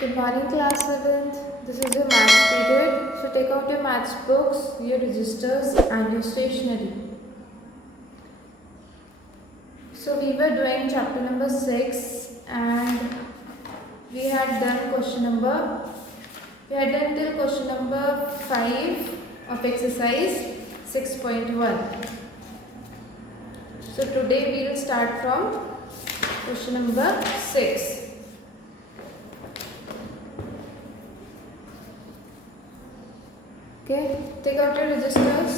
Good morning, class 7th. This is your maths period. So take out your maths books, your registers and your stationery. So we were doing chapter number 6 and we had done till question number 5 of exercise 6.1. So today we will start from question number 6. Okay, take out your registers.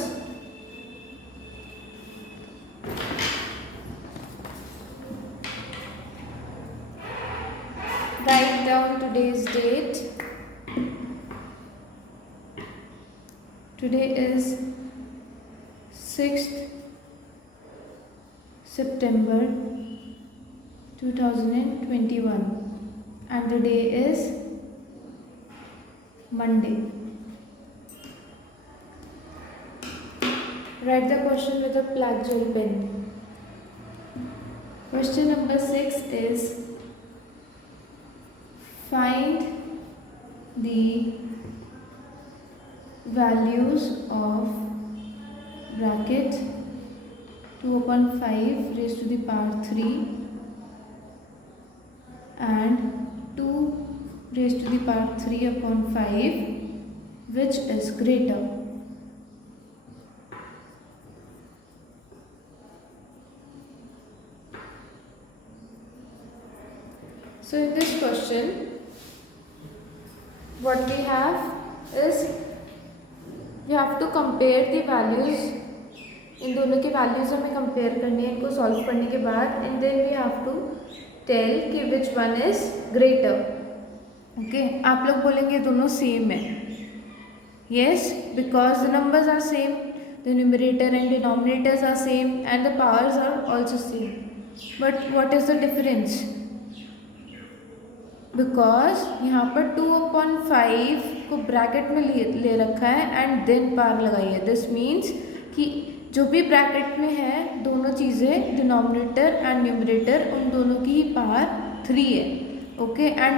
Write down today's date. Today is 6th September 2021 and the day is Monday. Write the question with a black gel pen. Question number 6 is find the values of bracket 2 upon 5 raised to the power 3 and 2 raised to the power 3 upon 5, which is greater. So in this question, what we have is you have to compare the values. इन दोनों की values हमें compare करनी है इनको solve करने के बाद and then we have to tell कि which one is greater. Okay, आप लोग बोलेंगे दोनों सेम है. Yes, because the numbers are same, the numerator and denominators are same and the powers are also same. But what is the difference? Because यहाँ पर 2/5 को bracket में ले रखा है एंड देन पावर लगाई है. दिस मीन्स कि जो भी ब्रैकेट में है दोनों चीज़ें डिनोमिनेटर एंड न्यूमरेटर उन दोनों की पावर 3 है. Okay, and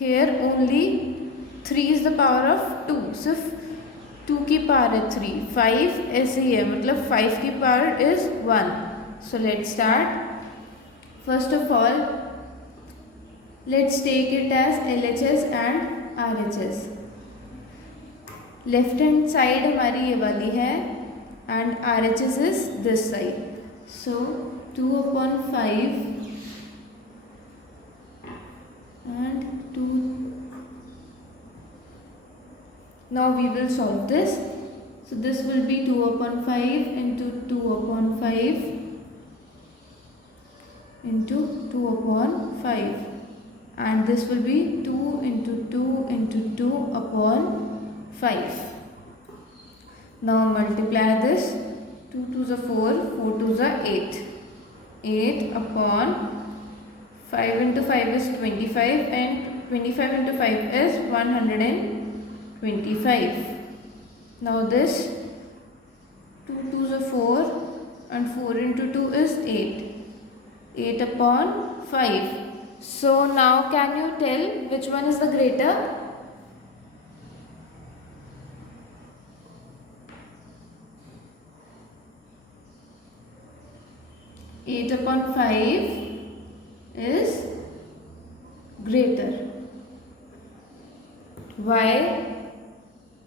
here only 3 is the power of 2. सिर्फ 2 की पावर है 3. 5 ऐसे ही है, मतलब 5 की power is 1. So let's start. First of all let's take it as LHS and RHS. Left hand side हमारी ये वाली है and RHS is this side. So 2/5 and 2. Now we will solve this. So this will be 2/5 into 2/5 into 2/5. And this will be 2 into 2 into 2 upon 5. Now multiply this. 2 2s are 4, 4 2s are 8. 8 upon 5 into 5 is 25 and 25 into 5 is 125. Now this 2 2s are 4 and 4 into 2 is 8. 8 upon 5. So now can you tell which one is the greater? Eight upon 5 is greater. Why?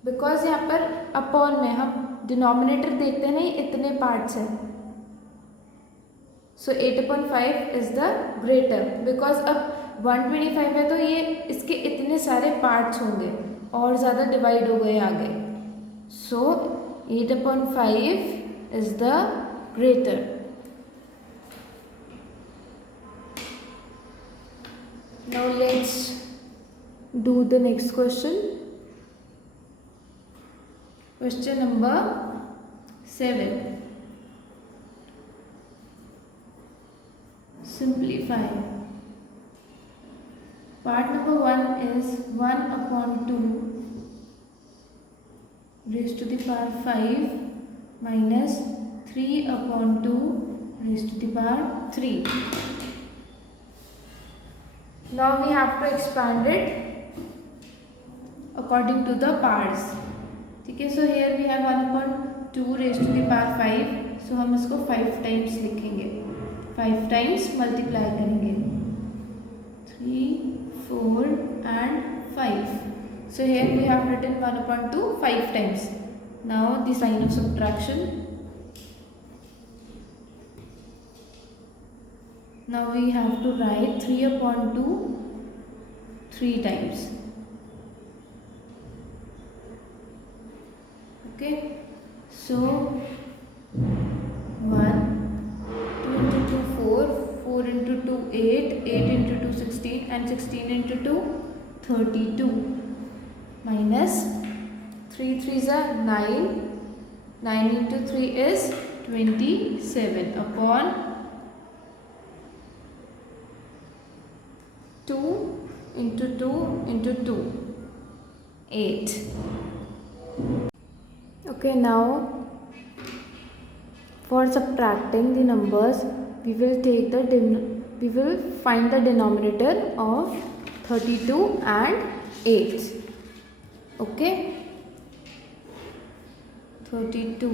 Because यहाँ पर upon में हम denominator देखते नहीं, इतने parts हैं. सो 8/5 is the greater because अब 125 है तो ये इसके इतने सारे पार्ट्स होंगे और ज़्यादा डिवाइड हो गए आगे. सो 8/5 is the greater. Now let's do the next question. Question number 7. Simplify. Part number 1 is 1/2 raised to the power 5 minus 3/2 raised to the power 3. Now we have to expand it according to the powers. ठीक है, so here we have 1/2 raised to the power 5. So हम इसको 5 times लिखेंगे, 5 times multiply करेंगे, 3, 4 and 5. So here we have written 1/2 5 times. Now the sign of subtraction. Now we have to write 3/2 3 times. Okay, so 1, 2 into 2 4, 4 into 2 8, 8 into 2 16 and 16 into 2 32 minus 3 3s are 9, 9 into 3 is 27 upon 2 into 2 into 2, 8. Okay, now for subtracting the numbers, we will find the denominator of 32 and 8. Okay, 32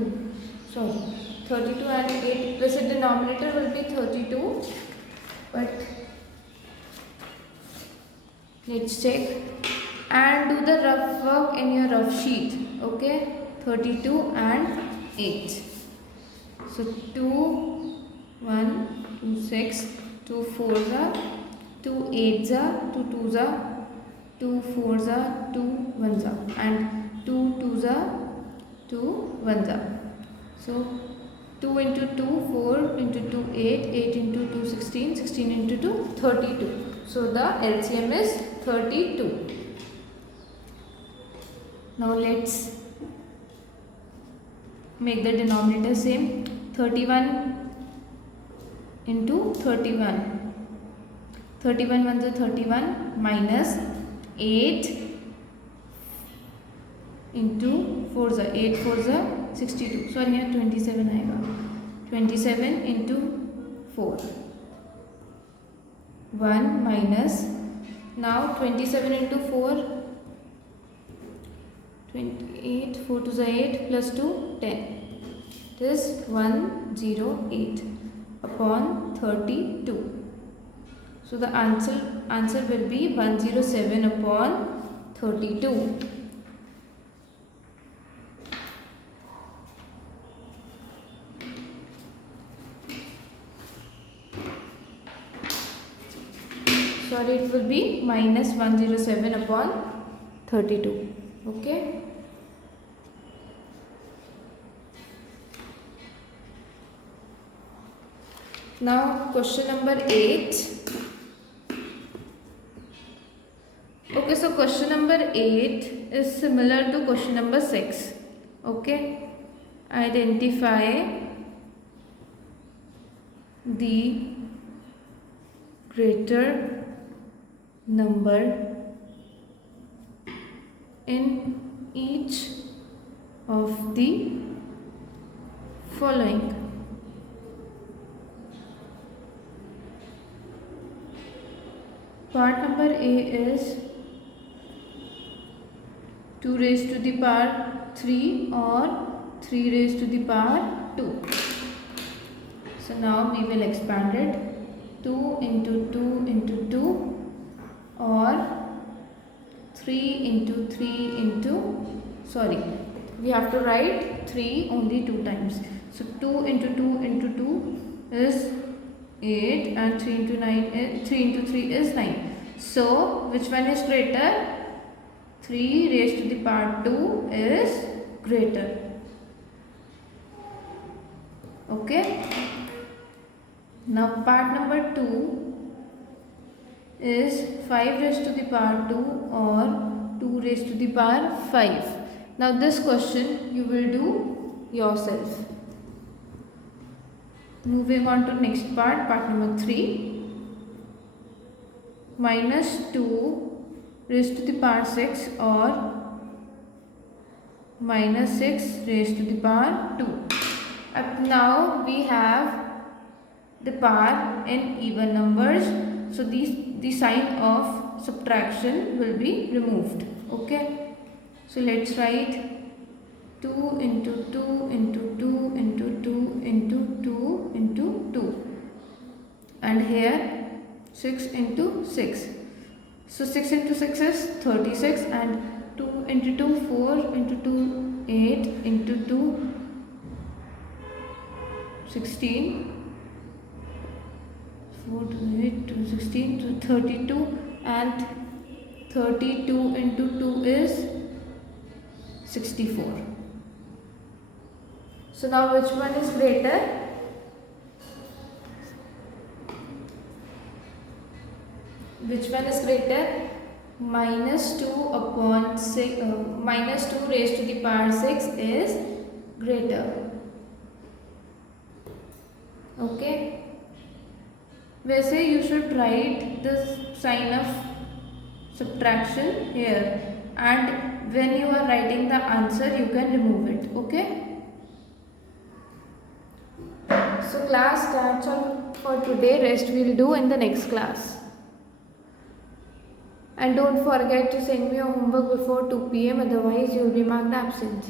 and 8. The denominator will be 32, but let's check and do the rough work in your rough sheet. Okay, 32 and 8. So 2 1 2 6, 2 4s are 2 8s are 2 2s are 2 4s are 2 1s are and 2 2s are 2 1s are. So 2 into 2 4 into 2 8, 8 into 2 16, 16 into 2 32. So the LCM is 32. Now let's make the denominator same. 31 into 31, 31 ones are 31 minus 8 into 4s are 8 4s are 62. Sorry, here 27 आएगा. 27 into 4, 1 minus, now 27 into 4, 28, 4 2s are 8 plus 2 10. It is 108 upon 32. So the answer will be 107 upon 32. Sorry, it will be minus 107 upon 32. Okay. Now question number 8. Okay, so question number 8 is similar to question number 6. Okay, identify the greater number in each of the following. Part number A is 2 raised to the power 3 or 3 raised to the power 2. So now we will expand it. 2 into 2 into 2 or 3 into 3 into, sorry, we have to write 3 only 2 times. So 2 into 2 into 2 is 8 and 3 into 9 is 3 into 3 is 9. So which one is greater? 3 raised to the power 2 is greater. Okay. Now part number 2 is 5 raised to the power 2 or 2 raised to the power 5. Now this question you will do yourself. Moving on to next part, part number 3. Minus 2 raised to the power 6 or minus 6 raised to the power 2. Now we have the power in even numbers. So the sign of subtraction will be removed. Okay. So let's write 2 into 2 into 2 into 2 into 2 into 2. And here 6 into 6. So 6 into 6 is 36, and 2 into 2, 4 into 2, 8 into 2, 16. 4 to 8 to 16 to 32, and 32 into 2 is 64. So now which one is greater? Which one is greater? Minus 2 upon 6, minus 2 raised to the power 6 is greater. Okay. वैसे you should write the sign of subtraction here, and when you are writing the answer you can remove it. Okay. So class, that's all for today. Rest we will do in the next class. And don't forget to send me your homework before 2 p.m. otherwise you will be marked absent.